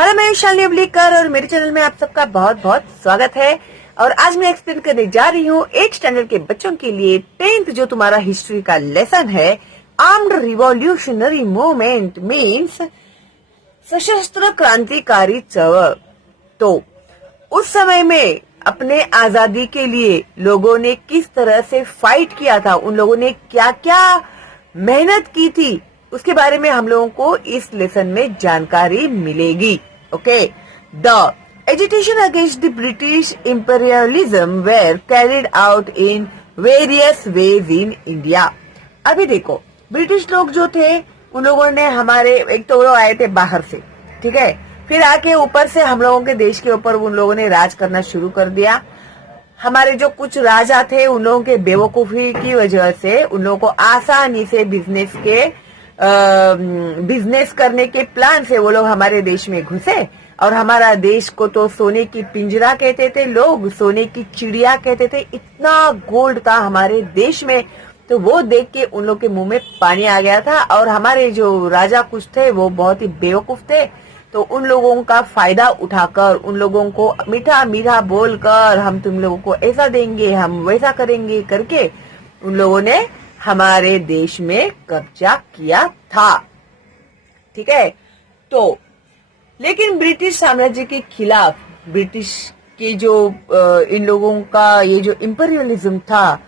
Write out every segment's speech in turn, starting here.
Hello, मैं शालिनी अवलीकर और मेरे चैनल में आप सबका बहुत बहुत स्वागत है। और आज मैं एक्सप्लेन करने जा रही हूँ 8th स्टैंडर्ड के बच्चों के लिए 10th जो तुम्हारा हिस्ट्री का लेसन है, आर्म्ड रिवॉल्यूशनरी मूवमेंट मीन्स सशस्त्र क्रांतिकारी चळवळ। तो उस समय में अपने आजादी के लिए लोगों ने किस तरह से फाइट किया था, उन लोगों ने क्या क्या मेहनत की थी, उसके बारे में हम लोगों को इस लेसन में जानकारी मिलेगी। Okay, the agitation against the British imperialism were carried out in various ways in India. अभी देखो, ब्रिटिश लोग जो थे उन लोगों ने हमारे, एक तो वो आए थे बाहर से, ठीक है, फिर आके ऊपर से हम लोगों के देश के ऊपर उन लोगों ने राज करना शुरू कर दिया। हमारे जो कुछ राजा थे उन लोगों के बेवकूफी की वजह से उन लोगों को आसानी से बिजनेस करने के प्लान से वो लोग हमारे देश में घुसे और हमारा देश को तो सोने की पिंजरा कहते थे लोग, सोने की चिड़िया कहते थे। इतना गोल्ड था हमारे देश में, तो वो देख के उन लोग के मुंह में पानी आ गया था। और हमारे जो राजा कुछ थे वो बहुत ही बेवकूफ थे, तो उन लोगों का फायदा उठाकर उन लोगों को मीठा मीठा बोलकर हम तुम लोगों को ऐसा देंगे, हम वैसा करेंगे करके उन लोगों ने हमारे देश में कब्जा किया था। ठीक है, तो लेकिन ब्रिटिश साम्राज्य के खिलाफ ब्रिटिश के जो इन लोगों का ये जो इंपीरियलिज्म था,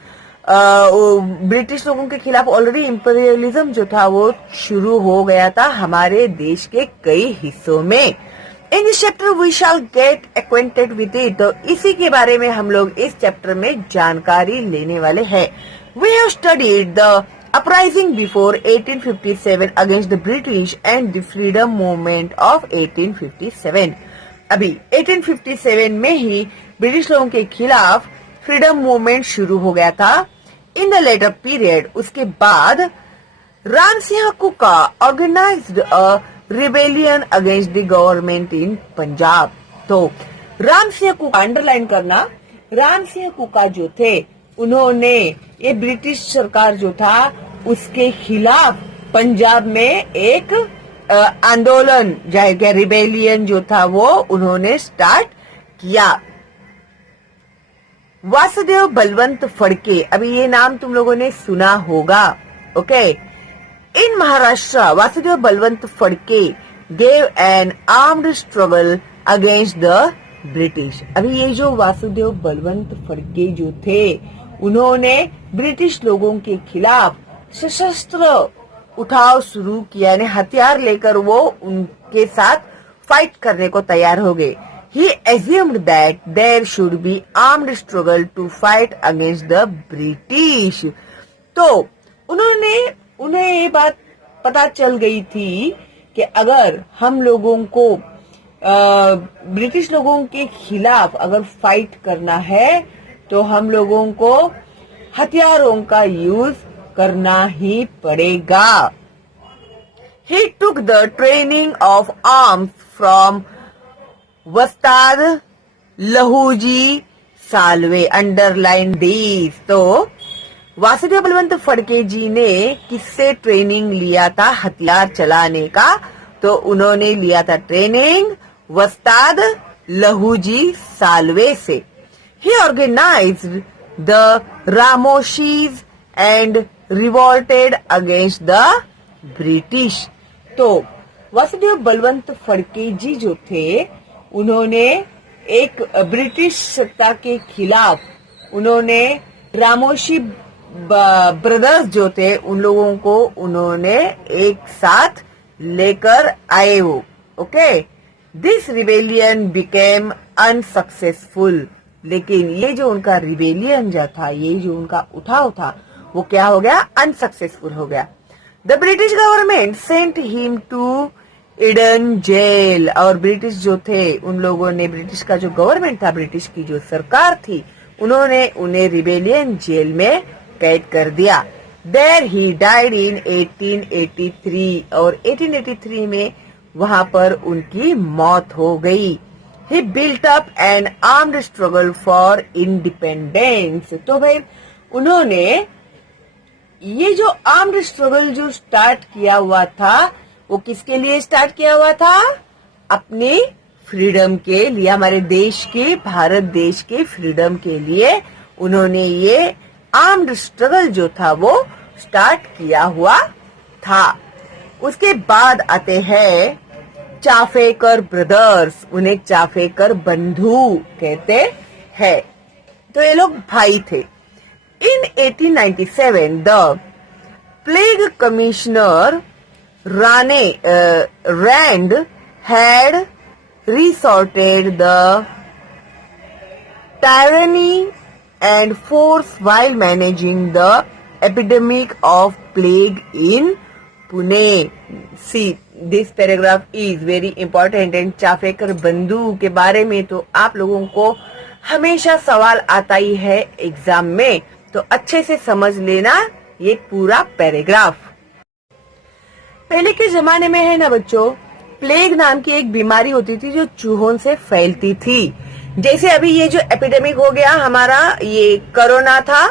ब्रिटिश लोगों के खिलाफ ऑलरेडी इंपीरियलिज्म जो था वो शुरू हो गया था हमारे देश के कई हिस्सों में। In this chapter we shall get acquainted with it. तो इसी के बारे में हम लोग इस चैप्टर में जानकारी लेने वाले हैं। We have studied the uprising before 1857 against the British and the freedom movement of 1857। अभी 1857 में ही ब्रिटिश लोगों के खिलाफ फ्रीडम मूवमेंट शुरू हो गया था। इन द लेटर पीरियड, उसके बाद Ram Singh Kuka organized a rebellion against the government in Punjab. तो राम सिंह कुका, अंडरलाइन करना, राम सिंह कुका जो थे उन्होंने ये ब्रिटिश सरकार जो था उसके खिलाफ पंजाब में एक आंदोलन, जाएगा रिबेलियन जो था वो उन्होंने स्टार्ट किया। वासुदेव बलवंत फड़के, अभी ये नाम तुम लोगों ने सुना होगा। Okay, in Maharashtra Vasudev Balwant Phadke gave an armed struggle against the British. अभी ये जो वासुदेव बलवंत फड़के जो थे उन्होंने ब्रिटिश लोगों के खिलाफ सशस्त्र उठाव शुरू किया, यानी हथियार लेकर वो उनके साथ फाइट करने को तैयार हो गए। He assumed that there should be armed struggle to fight against the British। तो उन्हें ये बात पता चल गई थी कि अगर हम लोगों को ब्रिटिश लोगों के खिलाफ अगर फाइट करना है तो हम लोगों को हथियारों का यूज करना ही पड़ेगा। He took the training of arms from वस्ताद लहूजी सालवे, अंडरलाइन दीज। तो वासुदेव बलवंत फड़के जी ने किससे ट्रेनिंग लिया था हथियार चलाने का? तो उन्होंने लिया था ट्रेनिंग वस्ताद लहूजी सालवे से। He organized the Ramoshis and revolted against the British. तो वासुदेव बलवंत फड़के जी जो थे उन्होंने एक ब्रिटिश सत्ता के खिलाफ उन्होंने रामोशी ब्रदर्स जो थे उन लोगों को उन्होंने एक साथ लेकर आए वो। Okay, this rebellion became unsuccessful. लेकिन ये जो उनका रिबेलियन जो था, ये जो उनका उठाव था वो क्या हो गया? अनसक्सेसफुल हो गया। The British government sent him to Aden jail. और ब्रिटिश जो थे उन लोगों ने, ब्रिटिश का जो गवर्नमेंट था, ब्रिटिश की जो सरकार थी, उन्होंने उन्हें रिबेलियन जेल में कैद कर दिया। There he died in 1883। और 1883 में वहां पर उनकी मौत हो गई। He built up an armed struggle for independence. तो भाई उन्होंने ये जो आर्म्ड स्ट्रगल जो स्टार्ट किया हुआ था वो किसके लिए स्टार्ट किया हुआ था? अपनी फ्रीडम के लिए, हमारे देश के, भारत देश के फ्रीडम के लिए उन्होंने ये आर्म्ड स्ट्रगल जो था वो स्टार्ट किया हुआ था। उसके बाद आते हैं चाफेकर ब्रदर्स, उन्हें चाफेकर बंधु कहते हैं। तो ये लोग भाई थे। In 1897 the plague commissioner Rand had resorted the tyranny and force while managing the epidemic of plague in Pune. See, this paragraph is very important and Chapekar बंधु के बारे में तो आप लोगों को हमेशा सवाल आता ही है एग्जाम में, तो अच्छे से समझ लेना ये पूरा पैराग्राफ। पहले के जमाने में है ना बच्चों, प्लेग नाम की एक बीमारी होती थी जो चूहों से फैलती थी। जैसे अभी ये जो एपिडेमिक हो गया हमारा, ये कोरोना था,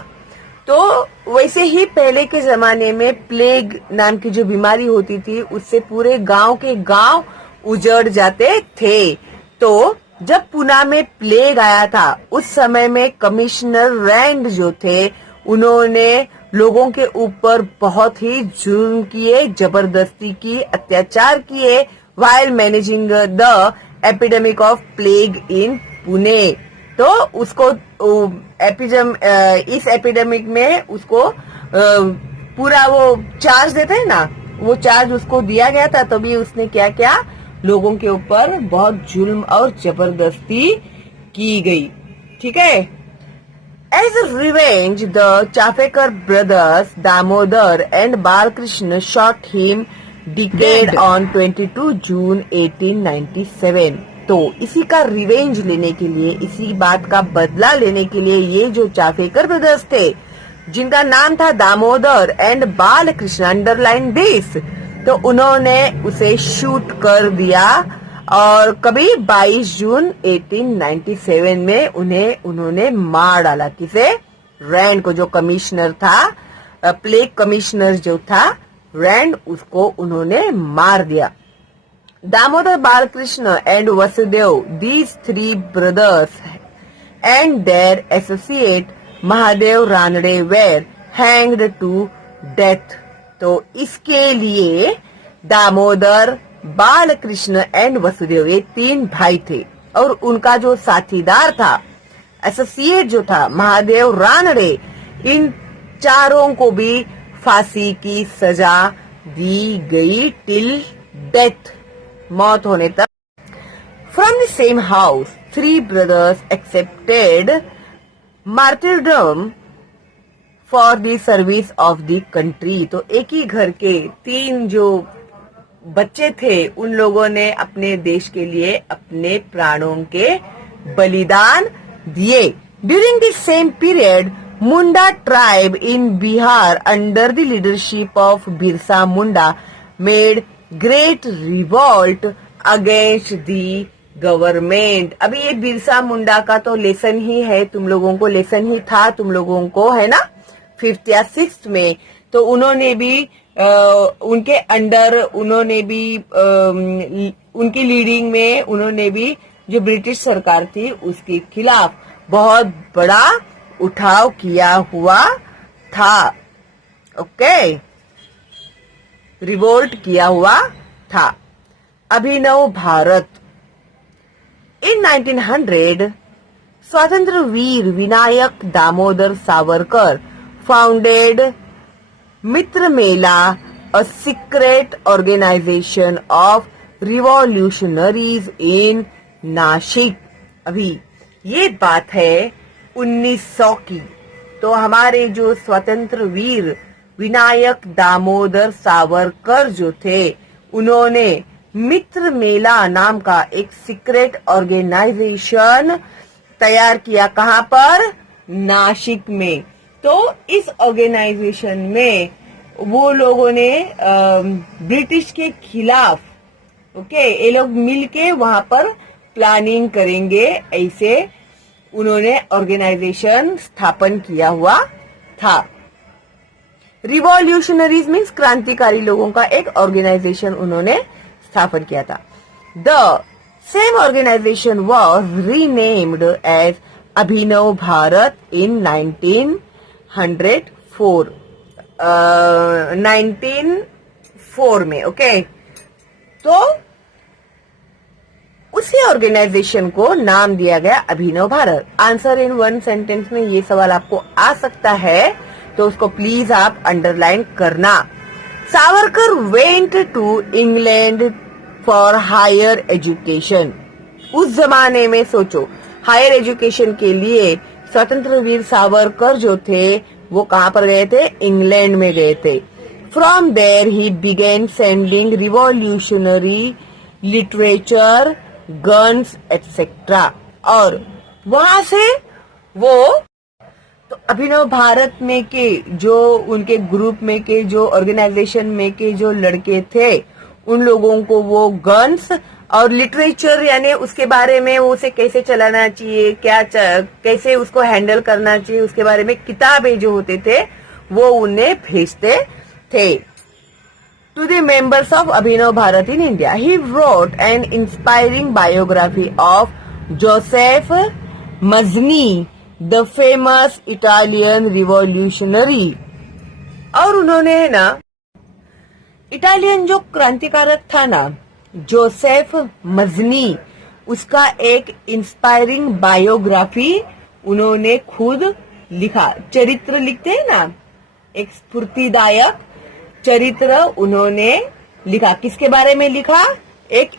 तो वैसे ही पहले के जमाने में प्लेग नाम की जो बीमारी होती थी उससे पूरे गांव के गांव उजड़ जाते थे। तो जब पुणे में प्लेग आया था उस समय में कमिश्नर रैंड जो थे उन्होंने लोगों के ऊपर बहुत ही जुल्म किए, जबरदस्ती की, अत्याचार किए while managing the epidemic of plague in Pune। तो उसको इस एपिडेमिक में उसको पूरा वो चार्ज देते हैं ना, वो चार्ज उसको दिया गया था। तभी उसने क्या क्या लोगों के ऊपर बहुत जुल्म और जबरदस्ती की गई। ठीक है। As a revenge, the Chafekar brothers Damodar and Balkrishna shot him dead on 22 जून 1897। तो इसी का रिवेंज लेने के लिए, इसी बात का बदला लेने के लिए ये जो चाफेकर ब्रदर्स थे जिनका नाम था Damodar and Balkrishna, underline this, तो उन्होंने उसे शूट कर दिया। और कभी 22 जून 1897 में उन्होंने मार डाला। किसे? रैंड को, जो कमिश्नर था, प्लेग कमिश्नर जो था रैंड, उसको उन्होंने मार दिया। Damodar, Balkrishna and Vasudev, these 3 brothers and their associate Mahadev Ranade were hanged to death। तो इसके लिए दामोदर, बालकृष्ण एंड वसुदेव, ये 3 भाई थे और उनका जो साथीदार था, एसोसिएट जो था, महादेव रानडे, इन चारों को भी फांसी की सजा दी गई टिल डेथ, मौत होने तक। From the same house 3 brothers accepted martyrdom for the service of the country. तो एक ही घर के 3 जो बच्चे थे उन लोगों ने अपने देश के लिए अपने प्राणों के बलिदान दिए। During the same period Munda tribe in Bihar under the leadership of Birsa Munda made great revolt against the government. अभी ये बिरसा मुंडा का तो लेसन ही है, तुम लोगों को लेसन ही था, तुम लोगों को है ना 5th या 6th में। तो उन्होंने भी उनके अंडर, उन्होंने भी उनकी लीडिंग में उन्होंने भी जो ब्रिटिश सरकार थी उसके खिलाफ बहुत बड़ा उठाव किया हुआ था। ओके, रिवोल्ट किया हुआ था। अभिनव Bharat. In 1900 Swatantra Veer Vinayak Damodar Savarkar founded Mitra Mela, a secret organization of revolutionaries in Nashik. अभी ये बात है 1900 की। तो हमारे जो स्वतंत्र वीर विनायक दामोदर सावरकर जो थे उन्होंने मित्र मेला नाम का एक सीक्रेट ऑर्गेनाइजेशन तैयार किया। कहाँ पर? नासिक में। तो इस ऑर्गेनाइजेशन में वो लोगों ने ब्रिटिश के खिलाफ, ओके, ये लोग मिलके वहां पर प्लानिंग करेंगे, ऐसे उन्होंने ऑर्गेनाइजेशन स्थापन किया हुआ था। रिवॉल्यूशनरीज मीन्स क्रांतिकारी लोगों का एक ऑर्गेनाइजेशन उन्होंने स्थापन किया था। The same organization was renamed as Abhinav Bharat in 1904 में। ओके, तो उसी ऑर्गेनाइजेशन को नाम दिया गया Abhinav Bharat. Answer in one sentence में ये सवाल आपको आ सकता है, तो उसको प्लीज आप अंडरलाइन करना। Savarkar went to England for higher education. उस जमाने में सोचो, हायर एजुकेशन के लिए स्वतंत्र वीर सावरकर जो थे वो कहाँ पर गए थे? इंग्लैंड में गए थे। From there he began sending revolutionary literature, guns etcetera. और वहां से वो तो अभिनव भारत में के जो उनके ग्रुप में के जो ऑर्गेनाइजेशन में के जो लड़के थे, उन लोगों को वो गन्स और लिटरेचर यानी उसके बारे में वो उसे कैसे चलाना चाहिए, कैसे उसको हैंडल करना चाहिए, उसके बारे में किताबें जो होते थे वो उन्हें भेजते थे। To the members of Abhinav Bharat in India, he wrote an inspiring biography of Joseph Mazzini, the famous Italian revolutionary. और उन्होंने है ना, इटालियन जो क्रांतिकारक था ना, जोसेफ मजनी, उसका एक इंस्पायरिंग बायोग्राफी उन्होंने खुद लिखा। चरित्र लिखते हैं ना, एक स्फूर्तिदायक चरित्र उन्होंने लिखा। किसके बारे में लिखा? एक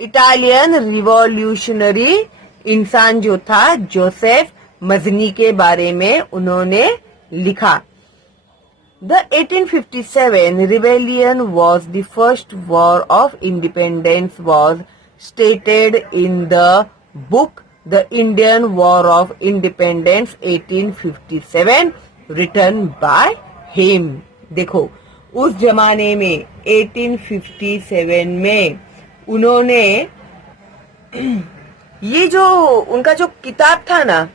इटालियन रिवॉल्यूशनरी इंसान जो था जोसेफ मजनी के बारे में उन्होंने लिखा। The 1857 rebellion was the first war of independence was stated in the book The Indian War of Independence 1857 written by him। देखो, उस जमाने में 1857 में उन्होंने ये जो उनका जो किताब था ना,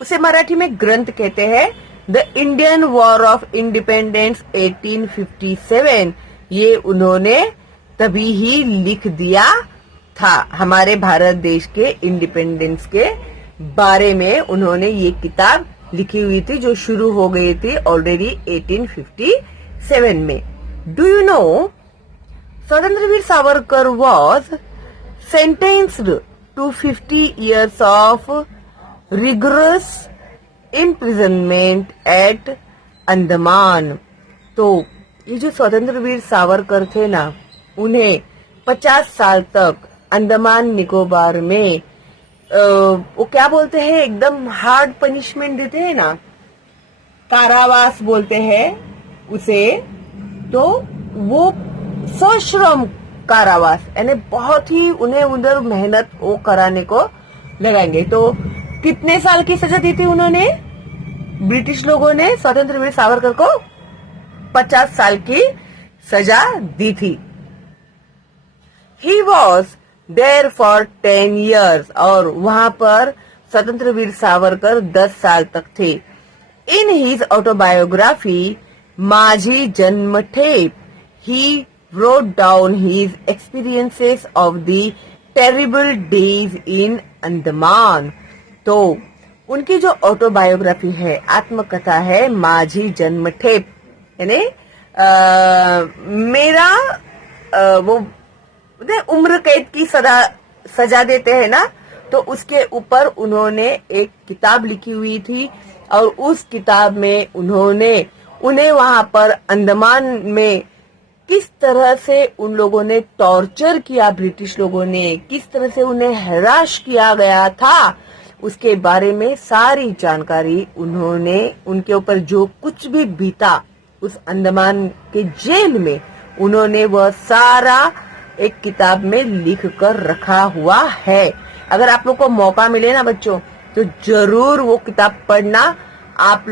उसे मराठी में ग्रंथ कहते हैं, the Indian war of independence 1857। ये उन्होंने तभी ही लिख दिया था। हमारे भारत देश के इंडिपेंडेंस के बारे में उन्होंने ये किताब लिखी हुई थी, जो शुरू हो गई थी ऑलरेडी 1857 में। Do you know Swatantraveer Savarkar was sentenced to 50 years of rigorous imprisonment at Andaman. तो ये जो स्वतंत्रवीर सावरकर थे ना, उन्हें 50 साल तक अंडमान निकोबार में वो क्या बोलते हैं, एकदम हार्ड पनिशमेंट देते हैं ना, कारावास बोलते हैं उसे। तो वो सश्रम कारावास यानी बहुत ही उन्हें उधर मेहनत वो कराने को लगाएंगे। तो कितने साल की सजा दी थी उन्होंने? ब्रिटिश लोगों ने स्वतंत्रवीर सावरकर को 50 साल की सजा दी थी। He was there for 10 years और वहां पर स्वतंत्रवीर सावरकर 10 साल तक थे। In his autobiography माझी जन्मठेप he wrote down his experiences of the terrible days in Andaman। तो उनकी जो ऑटोबायोग्राफी है, आत्मकथा है, माझी जन्मठेप यानी मेरा वो उम्र कैद की सजा देते हैं ना, तो उसके ऊपर उन्होंने एक किताब लिखी हुई थी। और उस किताब में उन्हें वहां पर अंडमान में किस तरह से उन लोगों ने टॉर्चर किया, ब्रिटिश लोगों ने किस तरह से उन्हें हैराश किया गया था, उसके बारे में सारी जानकारी उन्होंने, उनके ऊपर जो कुछ भी बीता उस अंडमान के जेल में, उन्होंने वह सारा एक किताब में लिख कर रखा हुआ है। अगर आप लोग को मौका मिले ना बच्चों, तो जरूर वो किताब पढ़ना। आप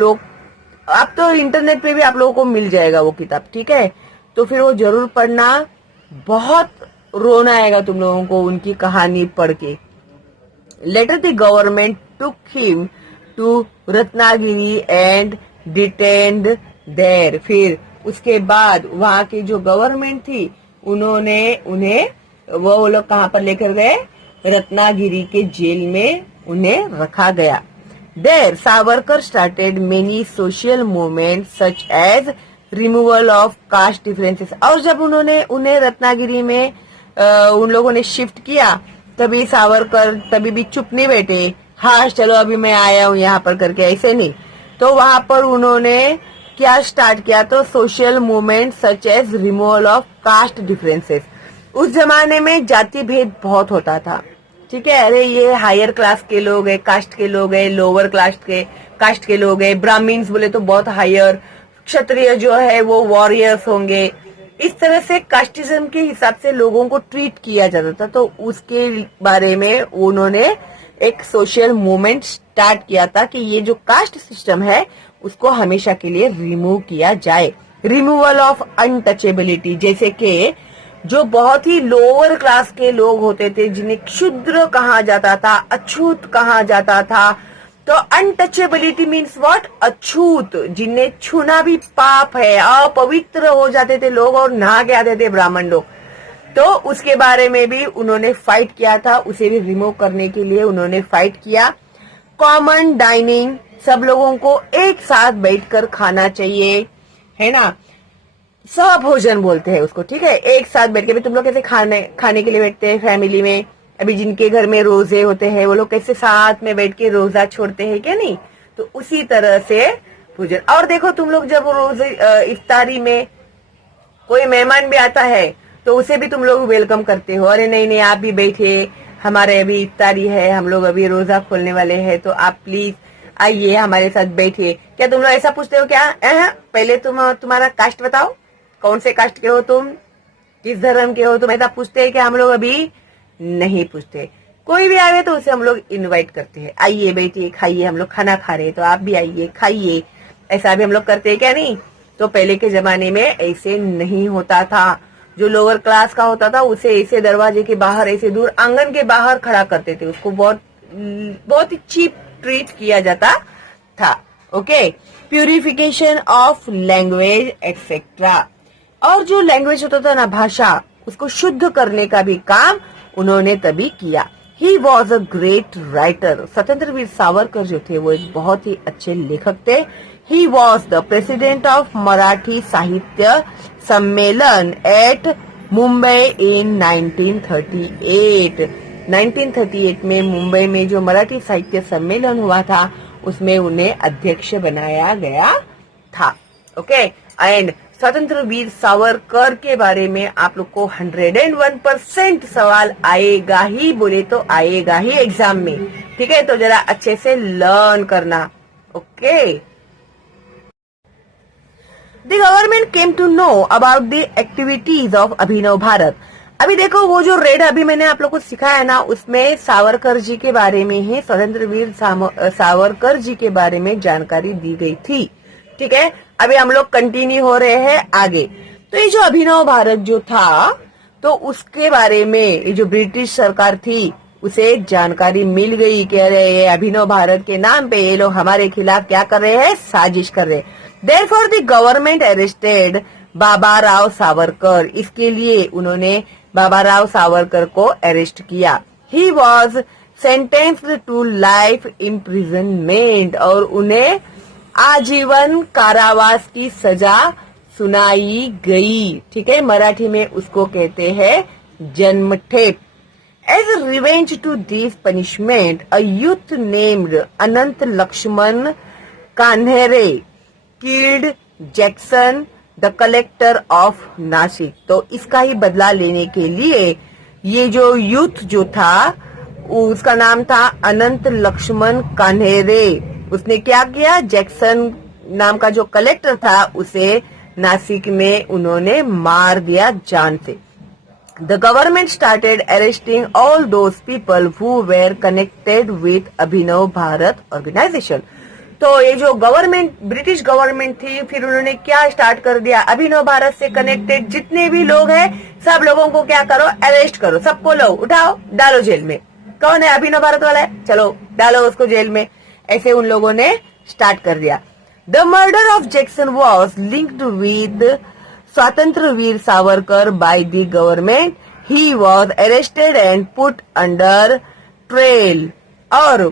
तो इंटरनेट पे भी आप लोगों को मिल जाएगा वो किताब, ठीक है? तो फिर वो जरूर पढ़ना। बहुत रोना आएगा तुम लोगों को उनकी कहानी पढ़ के। Later the government took him to Ratnagiri and detained there. फिर उसके बाद वहां की जो गवर्नमेंट थी उन्होंने उन्हें वो लोग कहां पर लेकर गए, रत्नागिरी के जेल में उन्हें रखा गया। There Savarkar started many social movement such as removal of caste differences. और जब उन्होंने उन्हें रत्नागिरी में उन लोगों ने शिफ्ट किया, तभी सावरकर तभी भी चुप नहीं बैठे, हाँ चलो अभी मैं आया हूँ यहाँ पर करके, ऐसे नहीं। तो वहां पर उन्होंने क्या स्टार्ट किया, तो social movement such as removal of caste differences. उस जमाने में जाति भेद बहुत होता था, ठीक है। अरे ये हायर क्लास के लोग है, कास्ट के लोग है, लोअर कास्ट के लोग है, ब्राह्मण्स बोले तो बहुत हायर, क्षत्रिय जो है वो वॉरियर्स होंगे। इस तरह से कास्टिज्म के हिसाब से लोगों को ट्रीट किया जाता था। तो उसके बारे में उन्होंने एक सोशल मूवमेंट स्टार्ट किया था कि ये जो कास्ट सिस्टम है उसको हमेशा के लिए रिमूव किया जाए। रिमूवल ऑफ अनटचेबिलिटी, जैसे कि जो बहुत ही लोअर क्लास के लोग होते थे, जिन्हें क्षुद्र कहा जाता था, अछूत कहा जाता था। तो अनटचेबिलिटी मीन्स व्हाट, अछूत, जिन्हें छूना भी पाप है, अपवित्र हो जाते थे लोग और नहा के आते थे ब्राह्मण लोग। तो उसके बारे में भी उन्होंने फाइट किया था, उसे भी रिमूव करने के लिए उन्होंने फाइट किया। कॉमन डाइनिंग, सब लोगों को एक साथ बैठकर खाना चाहिए, है ना, सहभोजन बोलते हैं उसको, ठीक है। एक साथ बैठ के भी तुम लोग कैसे खाने के लिए बैठते हैं फैमिली में, अभी जिनके घर में रोजे होते हैं वो लोग कैसे साथ में बैठ के रोजा छोड़ते हैं, क्या नहीं। तो उसी तरह से भोजन। और देखो तुम लोग जब रोजे इफ्तारी में कोई मेहमान भी आता है तो उसे भी तुम लोग वेलकम करते हो, अरे नहीं नहीं आप भी बैठे, हमारे अभी इफ्तारी है, हम लोग अभी रोजा खोलने वाले हैं, तो आप प्लीज आइए हमारे साथ बैठिए। क्या तुम लोग ऐसा पूछते हो क्या? पहले तुम्हारा कास्ट बताओ, कौन से कास्ट के हो तुम, किस धर्म के हो तुम, ऐसा पूछते हैं कि हम लोग अभी नहीं पूछते। कोई भी आवे तो उसे हम लोग इनवाइट करते हैं, आइए बैठिए खाइए, हम लोग खाना खा रहे हैं तो आप भी आइए खाइए, ऐसा भी हम लोग करते हैं क्या नहीं। तो पहले के जमाने में ऐसे नहीं होता था। जो लोअर क्लास का होता था उसे ऐसे दरवाजे के बाहर, ऐसे दूर आंगन के बाहर खड़ा करते थे, उसको बहुत ही चीप ट्रीट किया जाता था। Okay, purification of language etcetera. और जो लैंग्वेज होता था ना, भाषा, उसको शुद्ध करने का भी काम उन्होंने तभी किया। He was a great writer. स्वतंत्र वीर सावरकर जो थे वो एक बहुत ही अच्छे लेखक थे। He was the president of Marathi साहित्य सम्मेलन एट मुंबई इन 1938। 1938 में मुंबई में जो मराठी साहित्य सम्मेलन हुआ था उसमें उन्हें अध्यक्ष बनाया गया था। ओके, एंड स्वतंत्र वीर सावरकर के बारे में आप लोग को 101% सवाल आएगा ही, बोले तो आएगा ही एग्जाम में, ठीक है। तो जरा अच्छे से लर्न करना। Okay, the government came to know about the activities of Abhinav Bharat. अभी देखो वो जो रेड अभी मैंने आप लोग को सिखाया ना, उसमें सावरकर जी के बारे में ही, स्वतंत्र वीर सावरकर जी के बारे में जानकारी दी गई थी, ठीक है। अभी हम लोग कंटिन्यू हो रहे हैं आगे। तो ये जो अभिनव भारत जो था, तो उसके बारे में ये जो ब्रिटिश सरकार थी उसे जानकारी मिल गई कि अरे ये अभिनव भारत के नाम पे ये लोग हमारे खिलाफ क्या कर रहे हैं, साजिश कर रहे हैं। Therefore the government arrested Baba Rao Savarkar. इसके लिए उन्होंने बाबा राव सावरकर को अरेस्ट किया। He was sentenced to life imprisonment, और उन्हें आजीवन कारावास की सजा सुनाई गई, ठीक है। मराठी में उसको कहते हैं जन्मठेप। As revenge to this punishment a youth named Anant Laxman Kanhere killed Jackson the collector of Nashik. तो इसका ही बदला लेने के लिए ये जो यूथ जो था उसका नाम था अनंत लक्ष्मण कान्हेरे। उसने क्या किया, जैक्सन नाम का जो कलेक्टर था उसे नासिक में उन्होंने मार दिया जान से। The government started arresting all those people who were connected with Abhinav Bharat organisation. तो ये जो गवर्नमेंट, ब्रिटिश गवर्नमेंट थी, फिर उन्होंने क्या स्टार्ट कर दिया, अभिनव भारत से कनेक्टेड जितने भी लोग हैं सब लोगों को क्या करो, अरेस्ट करो, सबको लो, उठाओ, डालो जेल में। कौन है अभिनव भारत वाला है, चलो डालो उसको जेल में। ऐसे उन लोगों ने स्टार्ट कर दिया। The murder of Jackson was linked with स्वतंत्र Veer Savarkar by the government. He was arrested and put under trial. और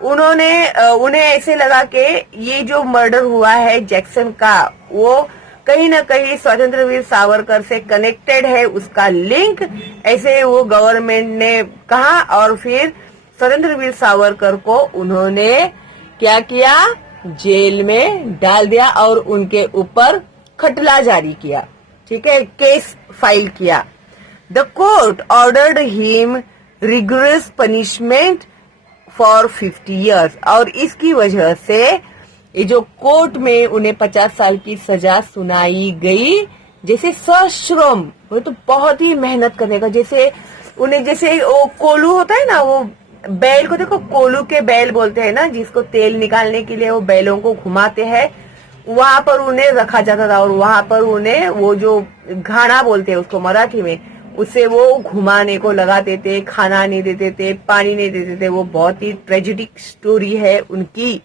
उन्हें ऐसे लगा कि ये जो मर्डर हुआ है जैक्सन का, वो कहीं ना कहीं स्वतंत्र वीर सावरकर से कनेक्टेड है, उसका लिंक ऐसे वो गवर्नमेंट ने कहा। और फिर स्वतंत्र वीर सावरकर को उन्होंने क्या किया, जेल में डाल दिया और उनके ऊपर खटला जारी किया, ठीक है, केस फाइल किया। The court ordered him rigorous punishment for 50 years। और इसकी वजह से ये जो कोर्ट में उन्हें 50 साल की सजा सुनाई गई। जैसे सश्रम, वो तो बहुत ही मेहनत करने का, जैसे उन्हें जैसे वो कोलू होता है ना, वो बैल को देखो, कोलू के बैल बोलते हैं ना, जिसको तेल निकालने के लिए वो बैलों को घुमाते हैं, वहां पर उन्हें रखा जाता था। और वहां पर उन्हें वो जो घाना बोलते हैं उसको मराठी में, उससे वो घुमाने को लगाते थे, खाना नहीं देते थे, पानी नहीं देते थे। वो बहुत ही ट्रेजिडिक स्टोरी है उनकी।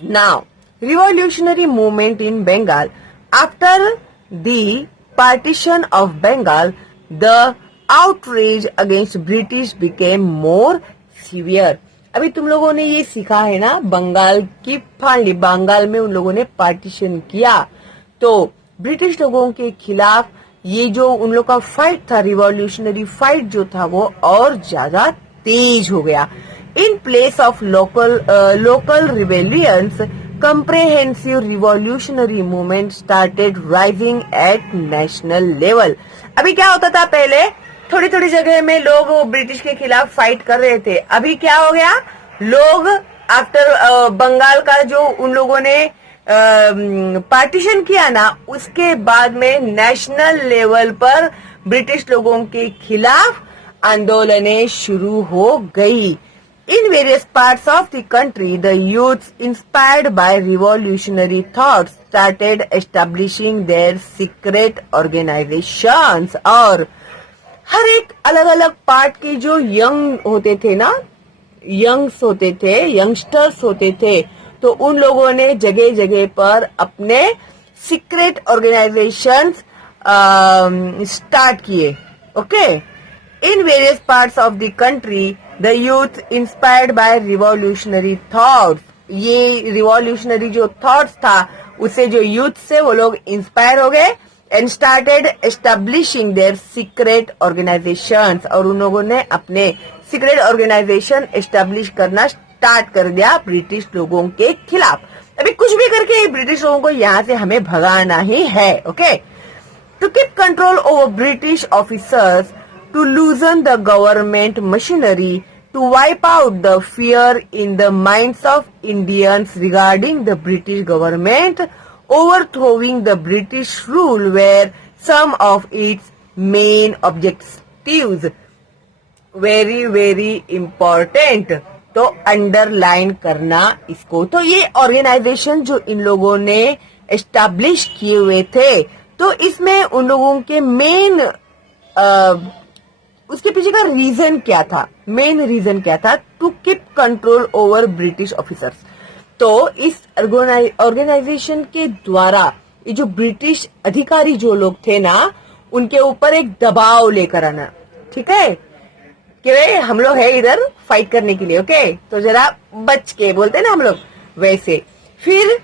Now revolutionary movement in Bengal after the partition of Bengal, the outrage against British became more severe। अभी तुम लोगों ने ये सीखा है ना, बंगाल की फाड़नी, बंगाल में उन लोगों ने पार्टीशन किया, तो ब्रिटिश लोगों के खिलाफ ये जो उन लोग का फाइट था, रिवॉल्यूशनरी फाइट जो था, वो और ज्यादा तेज हो गया। In place of local rebellions, comprehensive revolutionary movement started rising at national level। अभी क्या होता था, पहले थोड़ी थोड़ी जगह में लोग ब्रिटिश के खिलाफ फाइट कर रहे थे। अभी क्या हो गया, लोग आफ्टर बंगाल का जो उन लोगों ने पार्टीशन किया ना, उसके बाद में नेशनल लेवल पर ब्रिटिश लोगों के खिलाफ आंदोलनें शुरू हो गई। In various parts of the country, the youths inspired by revolutionary thoughts started establishing their secret organizations। और हर एक अलग अलग पार्ट के जो यंग होते थे ना, यंगस्टर्स होते थे, तो उन लोगों ने जगह जगह पर अपने सीक्रेट ऑर्गेनाइजेशंस स्टार्ट किए। Okay, in various parts of the country the youth inspired by revolutionary thoughts, ये रिवॉल्यूशनरी जो थॉट्स था उससे जो यूथ से वो लोग इंस्पायर हो गए and started establishing their secret organisations. और उन लोगों ने अपने सीक्रेट ऑर्गेनाइजेशन एस्टेब्लिश करना स्टार्ट कर दिया ब्रिटिश लोगों के खिलाफ। अभी कुछ भी करके ब्रिटिश लोगों को यहाँ से हमें भगाना ही है। Okay, to keep control over British officers, to loosen the government machinery, to wipe out the fear in the minds of Indians regarding the British government, overthrowing the British rule were some of its main objectives। very very important, तो underline करना इसको। तो ये organisation जो इन लोगों ने establish किए हुए थे, तो इसमें उन लोगों के मेन उसके पीछे का रीजन क्या था, मेन रीजन क्या था, to keep control over British officers. तो इस ऑर्गेनाइजेशन के द्वारा ये जो ब्रिटिश अधिकारी जो लोग थे ना, उनके ऊपर एक दबाव लेकर आना, ठीक है, कि हम लोग है इधर फाइट करने के लिए। ओके, तो जरा बच के बोलते ना हम लोग, वैसे। फिर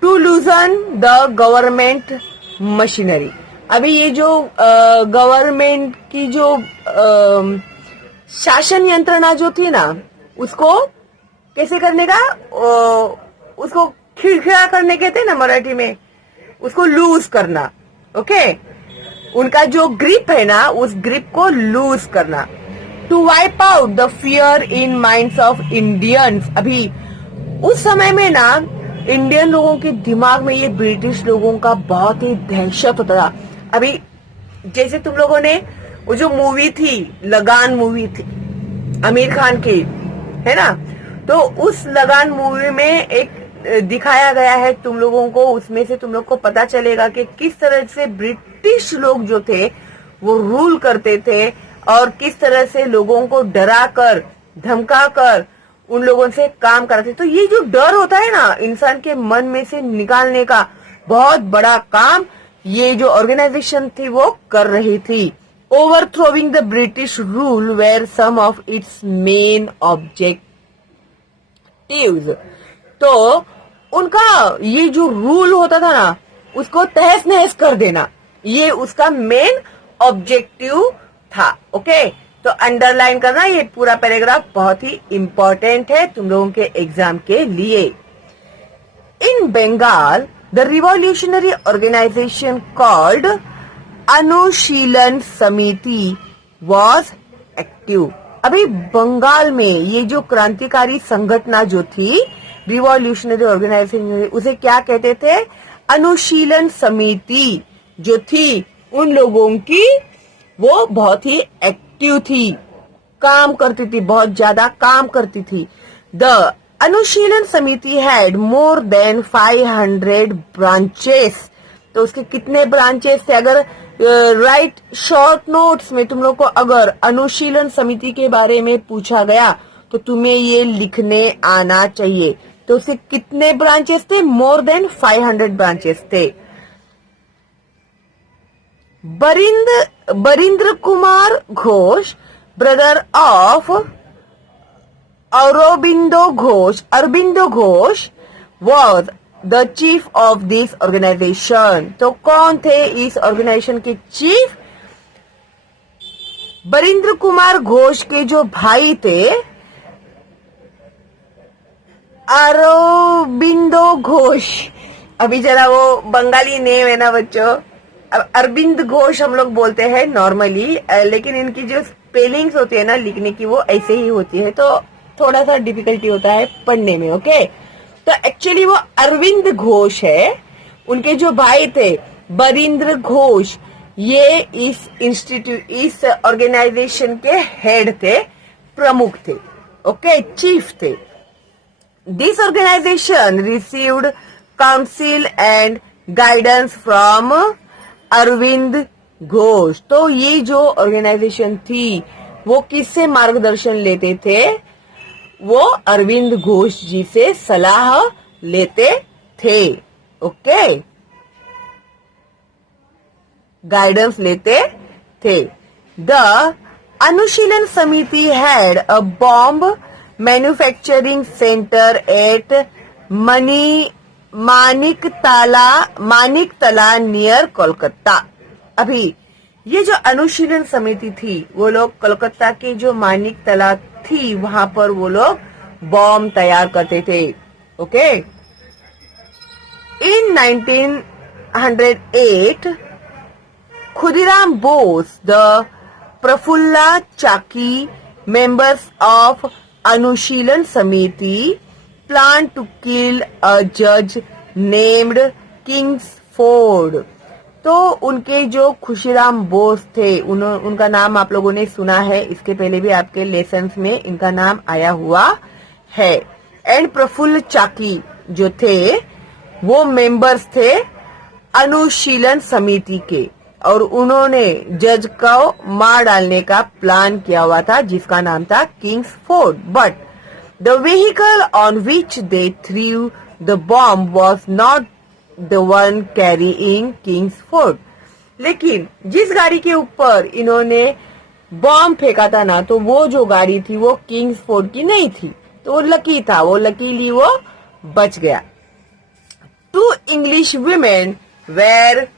to loosen the government machinery. अभी ये जो गवर्नमेंट की जो शासन यंत्रणा जो थी ना, उसको कैसे करने का, उसको खिड़खिड़ा करने कहते हैं ना मराठी में, उसको लूज करना। ओके, उनका जो ग्रिप है ना, उस ग्रिप को लूज करना। To wipe out the fear in minds of Indians. अभी उस समय में ना इंडियन लोगों के दिमाग में ये ब्रिटिश लोगों का बहुत ही दहशत होता था। अभी जैसे तुम लोगों ने वो जो मूवी थी, लगान मूवी थी आमिर खान की, है ना, तो उस लगान मूवी में एक दिखाया गया है तुम लोगों को, उसमें से तुम लोग को पता चलेगा कि किस तरह से ब्रिटिश लोग जो थे वो रूल करते थे और किस तरह से लोगों को डरा कर धमका कर उन लोगों से काम कराते। तो ये जो डर होता है ना इंसान के मन में से निकालने का, बहुत बड़ा काम ये जो ऑर्गेनाइजेशन थी वो कर रही थी। Overthrowing the British rule were some of its main objectives. तो उनका ये जो रूल होता था ना, उसको तहस नहस कर देना, ये उसका मेन ऑब्जेक्टिव था। ओके, तो अंडरलाइन करना, ये पूरा पैराग्राफ बहुत ही इंपॉर्टेंट है तुम लोगों के एग्जाम के लिए। In Bengal the revolutionary organization called Anushilan Samiti was active. अभी बंगाल में ये जो क्रांतिकारी संगठन जो थी, रिवॉल्यूशनरी ऑर्गेनाइजेशन, उसे क्या कहते थे? अनुशीलन समिति जो थी उन लोगों की, वो बहुत ही एक्टिव थी, काम करती थी, बहुत ज्यादा काम करती थी। द अनुशीलन समिति हैड मोर देन 500 ब्रांचेस। तो उसके कितने ब्रांचेस थे? अगर राइट शॉर्ट नोट्स में तुम लोग को अगर अनुशीलन समिति के बारे में पूछा गया तो तुम्हें ये लिखने आना चाहिए। तो उसके कितने ब्रांचेस थे? मोर देन 500 ब्रांचेस थे। Barindra Kumar Ghosh, brother of Aurobindo Ghosh was the chief of this organization। तो कौन थे इस ऑर्गेनाइजेशन के चीफ? बरिंद्र कुमार घोष के जो भाई थे अरबिंदो घोष। अभी जरा वो बंगाली नेम है ना बच्चों, अब अरविंद घोष हम लोग बोलते हैं नॉर्मली, लेकिन इनकी जो स्पेलिंग्स होती है ना लिखने की, वो ऐसे ही होती है, तो थोड़ा सा डिफिकल्टी होता है पढ़ने में। ओके, तो एक्चुअली वो अरविंद घोष है, उनके जो भाई थे बरिंद्र घोष, ये इस ऑर्गेनाइजेशन के हेड थे, प्रमुख थे। ओके, चीफ थे। This organisation received counsel and guidance from Arvind Ghosh. तो ये जो ऑर्गेनाइजेशन थी वो किससे मार्गदर्शन लेते थे? वो अरविंद घोष जी से सलाह लेते थे। ओके, गाइडेंस लेते थे। द अनुशीलन समिति had a bomb manufacturing centre at Maniktala near Kolkata. अभी ये जो अनुशीलन समिति थी, वो लोग कोलकाता के जो मानिकतला थी वहां पर वो लोग बॉम्ब तैयार करते थे। Okay, in 1908 Khudiram Bose, the Prafulla Chaki, members of Anushilan Samiti plan to kill अ जज नेम्ड किंग्सफोर्ड। तो उनके जो खुशीराम बोस थे, उनका नाम आप लोगों ने सुना है, इसके पहले भी आपके लेसन्स में इनका नाम आया हुआ है। एंड प्रफुल्ल चाकी जो थे वो मेंबर्स थे अनुशीलन समिति के, और उन्होंने जज को मार डालने का प्लान किया हुआ था जिसका नाम था Kingsford. But the vehicle on which they threw the bomb was not the one carrying Kingsford. लेकिन जिस गाड़ी के ऊपर इन्होंने बॉम्ब फेंका था ना, तो वो जो गाड़ी थी वो किंग्सफोर्ड की नहीं थी, तो वो लकी था, वो लकीली वो बच गया। 2 English women where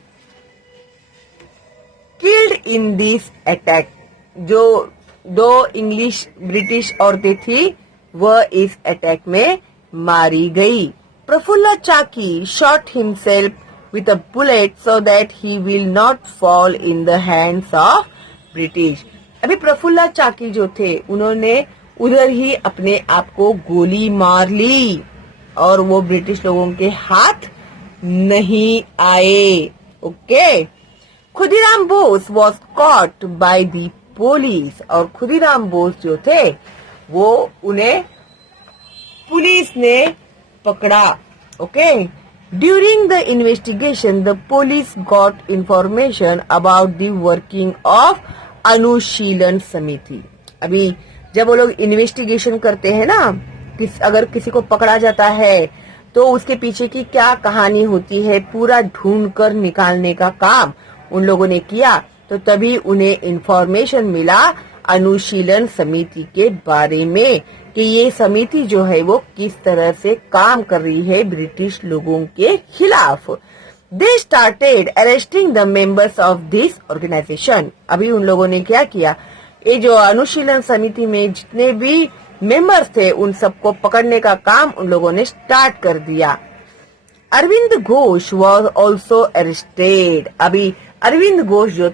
killed in this attack. जो 2 इंग्लिश ब्रिटिश औरतें थी वह इस अटैक में मारी गई। प्रफुल्ला चाकी shot himself with a bullet so that he will not fall in the hands of British। अभी प्रफुल्ला चाकी जो थे उन्होंने उधर ही अपने आप को गोली मार ली और वो ब्रिटिश लोगों के हाथ नहीं आए। Okay, Khudiram Bose was caught by the police, और खुदीराम बोस जो थे वो उन्हें पुलिस ने पकड़ा। Okay, during the investigation the police got information about the working of Anushilan Samiti. अभी जब वो लोग इन्वेस्टिगेशन करते हैं ना, अगर किसी को पकड़ा जाता है तो उसके पीछे की क्या कहानी होती है पूरा ढूंढ कर निकालने का काम उन लोगों ने किया। तो तभी उन्हें इंफॉर्मेशन मिला अनुशीलन समिति के बारे में कि ये समिति जो है वो किस तरह से काम कर रही है ब्रिटिश लोगों के खिलाफ। They started arresting the members of this organisation. अभी उन लोगों ने क्या किया, ये जो अनुशीलन समिति में जितने भी मेंबर्स थे उन सबको पकड़ने का काम उन लोगों ने स्टार्ट कर दिया। Arvind Ghosh was also arrested. अभी अरविंद घोष जो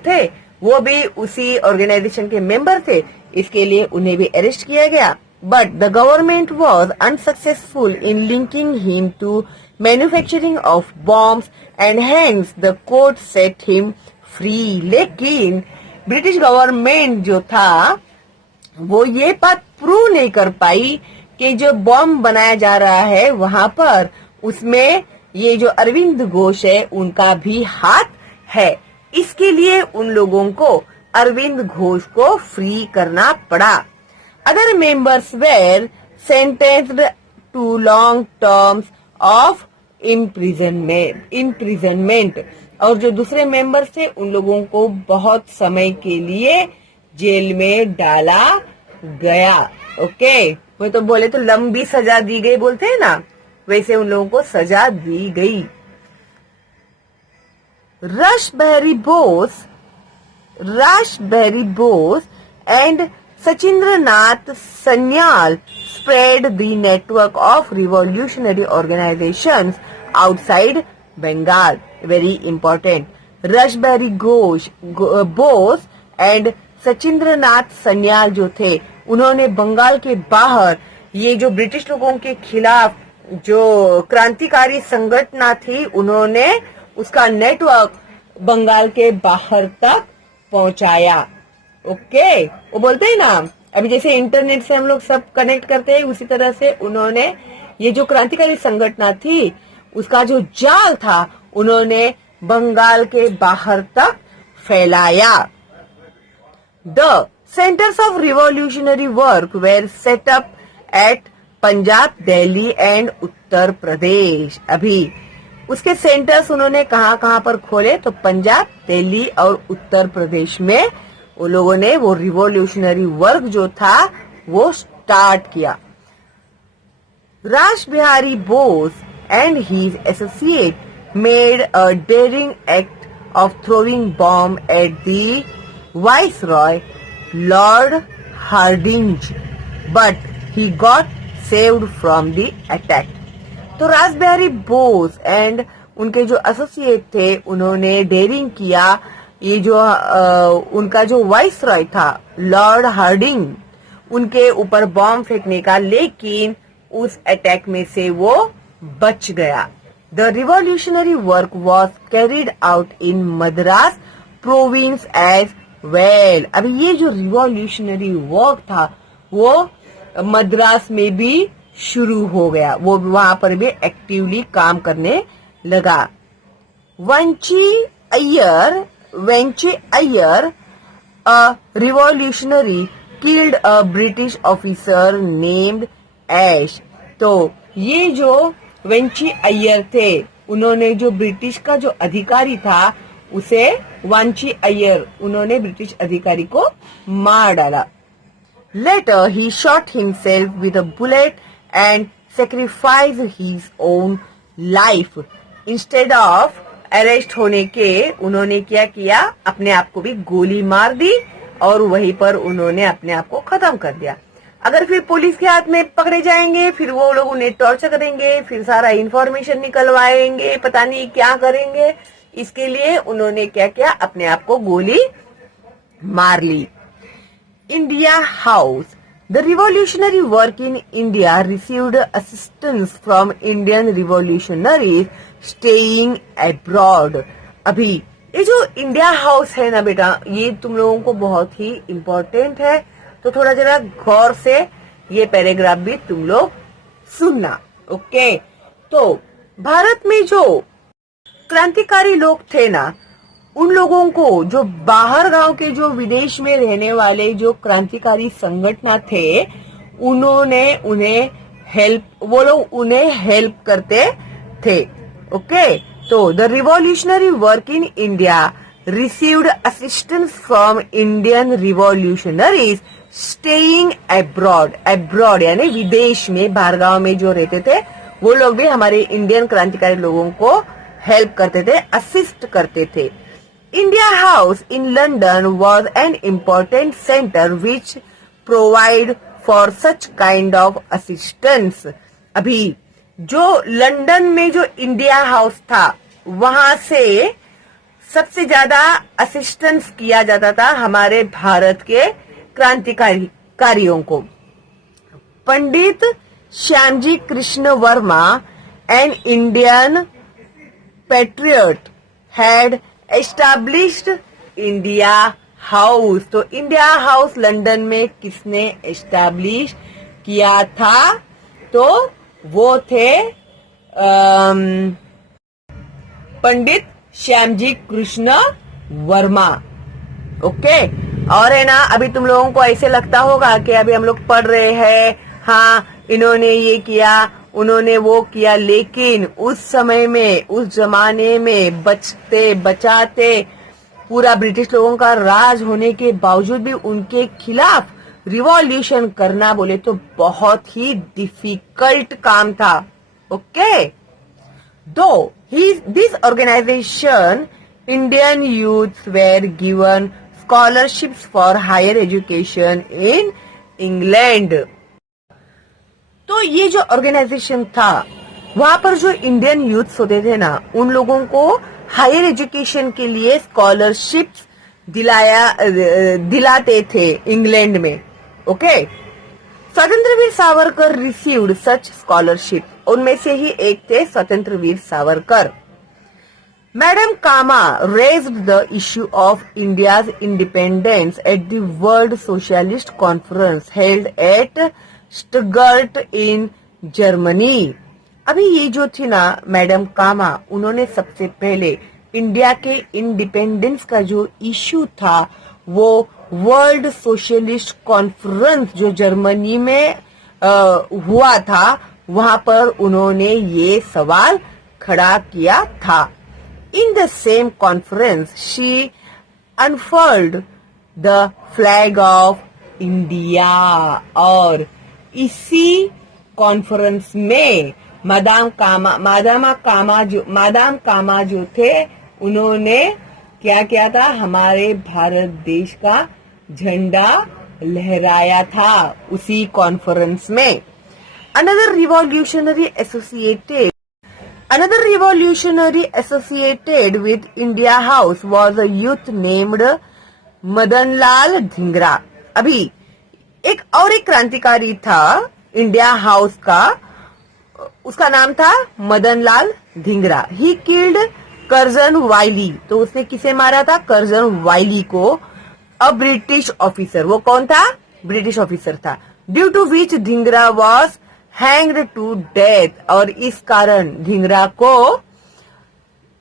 थे वो भी उसी ऑर्गेनाइजेशन के मेंबर थे, इसके लिए उन्हें भी अरेस्ट किया गया। But the government was unsuccessful in linking him to manufacturing of bombs and hence the court set him free. लेकिन ब्रिटिश गवर्नमेंट जो था वो ये बात प्रूव नहीं कर पाई कि जो बॉम्ब बनाया जा रहा है वहां पर उसमें ये जो अरविंद घोष है उनका भी हाथ है। इसके लिए उन लोगों को अरविंद घोष को फ्री करना पड़ा। Other members were sentenced to long terms of imprisonment और जो दूसरे मेंबर्स थे उन लोगों को बहुत समय के लिए जेल में डाला गया। ओके, वो तो बोले तो लंबी सजा दी गई बोलते हैं ना, वैसे उन लोगों को सजा दी गई। Rashbehari Bose and Sachindranath Sanyal spread the network of revolutionary organizations outside Bengal. Very important. Rashbehari Bose and Sachindranath Sanyal जो थे उन्होंने बंगाल के बाहर ये जो ब्रिटिश लोगों के खिलाफ जो क्रांतिकारी संगठन थी उन्होंने उसका नेटवर्क बंगाल के बाहर तक पहुंचाया। ओके, वो बोलते हैं ना अभी जैसे इंटरनेट से हम लोग सब कनेक्ट करते हैं उसी तरह से उन्होंने ये जो क्रांतिकारी संगठन थी उसका जो जाल था उन्होंने बंगाल के बाहर तक फैलाया। The centres of revolutionary work were set up at Punjab, Delhi and Uttar Pradesh. अभी उसके सेंटर्स उन्होंने कहां पर खोले तो पंजाब, दिल्ली और उत्तर प्रदेश में उन लोगों ने वो रिवॉल्यूशनरी वर्क जो था वो स्टार्ट किया। Rashbehari Bose and his associate made a daring act of throwing bomb at the viceroy Lord Hardinge, but he got saved from the attack. तो रासबिहारी बोस एंड उनके जो एसोसिएट थे उन्होंने डेयरिंग किया ये जो उनका जो वाइसरॉय था लॉर्ड हार्डिंग उनके ऊपर बॉम्ब फेंकने का, लेकिन उस अटैक में से वो बच गया। The revolutionary work was carried out in Madras province as well. अभी ये जो रिवॉल्यूशनरी वर्क था वो मद्रास में भी शुरू हो गया, वो वहां पर भी एक्टिवली काम करने लगा। वेंची Iyer a revolutionary killed a British officer named Ash। तो ये जो वेंची अय्यर थे उन्होंने जो ब्रिटिश का जो अधिकारी था उसे वांची अय्यर उन्होंने ब्रिटिश अधिकारी को मार डाला। Later he shot himself with a bullet and sacrificed his own life। Instead of arrest होने के उन्होंने क्या किया, अपने आप को भी गोली मार दी और वहीं पर उन्होंने अपने आप को खत्म कर दिया। अगर फिर पुलिस के हाथ में पकड़े जाएंगे फिर वो लोग उन्हें टॉर्चर करेंगे, फिर सारा इंफॉर्मेशन निकलवाएंगे, पता नहीं क्या करेंगे, इसके लिए उन्होंने क्या किया, अपने आप को गोली मार ली। India house. The revolutionary work in India received assistance from Indian revolutionaries staying abroad। अभी ये जो इंडिया हाउस है ना बेटा, ये तुम लोगों को बहुत ही इम्पोर्टेंट है, तो थोड़ा जरा गौर से ये पैराग्राफ भी तुम लोग सुनना। ओके, तो भारत में जो क्रांतिकारी लोग थे ना उन लोगों को जो बाहर गांव के जो विदेश में रहने वाले जो क्रांतिकारी संगठन थे उन्होंने उन्हें वो लोग उन्हें हेल्प करते थे। ओके, तो the revolutionary work in India received assistance from Indian revolutionaries staying abroad यानी विदेश में, बाहरगांव में जो रहते थे वो लोग भी हमारे इंडियन क्रांतिकारी लोगों को हेल्प करते थे, असिस्ट करते थे। India house in London was an important centre which provide for such kind of assistance. अभी जो लंदन में जो इंडिया हाउस था वहां से सबसे ज्यादा असिस्टेंस किया जाता था हमारे भारत के क्रांतिकारियों को। Pandit Shyamji Krishna Varma an Indian patriot had established India house. तो इंडिया हाउस लंदन में किसने एस्टैब्लिश किया था? तो वो थे पंडित श्यामजी कृष्ण वर्मा। ओके, और है ना, अभी तुम लोगों को ऐसे लगता होगा कि अभी हम लोग पढ़ रहे हैं, हाँ इन्होंने ये किया उन्होंने वो किया, लेकिन उस समय में, उस जमाने में बचते बचाते पूरा ब्रिटिश लोगों का राज होने के बावजूद भी उनके खिलाफ रिवॉल्यूशन करना बोले तो बहुत ही डिफिकल्ट काम था। Okay, though this organisation Indian youth were given scholarships for higher education in England. तो ये जो ऑर्गेनाइजेशन था वहां पर जो इंडियन यूथ होते थे ना, उन लोगों को हायर एजुकेशन के लिए स्कॉलरशिप्स दिलाते थे इंग्लैंड में। Okay, Swatantraveer Savarkar received such scholarship. उनमें से ही एक थे Swatantraveer Savarkar. Madam Kama raised the issue of India's independence at the world socialist conference held at Stuttgart in Germany. अभी ये जो थी ना मैडम कामा, उन्होंने सबसे पहले इंडिया के इंडिपेंडेंस का जो इश्यू था वो वर्ल्ड सोशलिस्ट कॉन्फ्रेंस जो जर्मनी में हुआ था वहां पर उन्होंने ये सवाल खड़ा किया था। In the same conference she unfurled the flag of India. और इसी कॉन्फ्रेंस में मादाम कामा जो थे उन्होंने क्या किया था? हमारे भारत देश का झंडा लहराया था उसी कॉन्फ्रेंस में। Another revolutionary associated with India house was a youth named Madanlal Dhingra. अभी एक क्रांतिकारी था इंडिया हाउस का, उसका नाम था Madanlal Dhingra. He killed Curzon Wyllie. तो उसने किसे मारा था? कर्जन वाइली को, अ ब्रिटिश ऑफिसर। वो कौन था? ब्रिटिश ऑफिसर था। Due to which Dhingra was hanged to death. और इस कारण धिंगरा को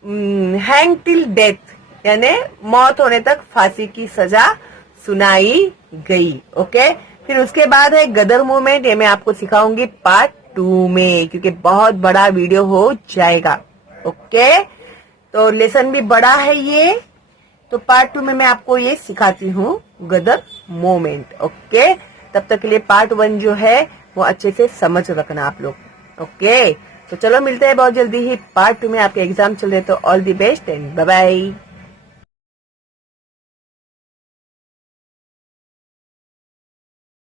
हैंग टिल डेथ यानी मौत होने तक फांसी की सजा सुनाई गई। ओके, फिर उसके बाद है गदर मूवमेंट। ये मैं आपको सिखाऊंगी पार्ट 2 में, क्योंकि बहुत बड़ा वीडियो हो जाएगा। ओके, तो लेसन भी बड़ा है ये, तो पार्ट 2 में मैं आपको ये सिखाती हूँ गदर मूवमेंट। ओके, तब तक के लिए पार्ट 1 जो है वो अच्छे से समझ रखना आप लोग। ओके, तो चलो मिलते हैं बहुत जल्दी ही पार्ट 2 में। आपके एग्जाम चल रहे तो all the best and bye bye.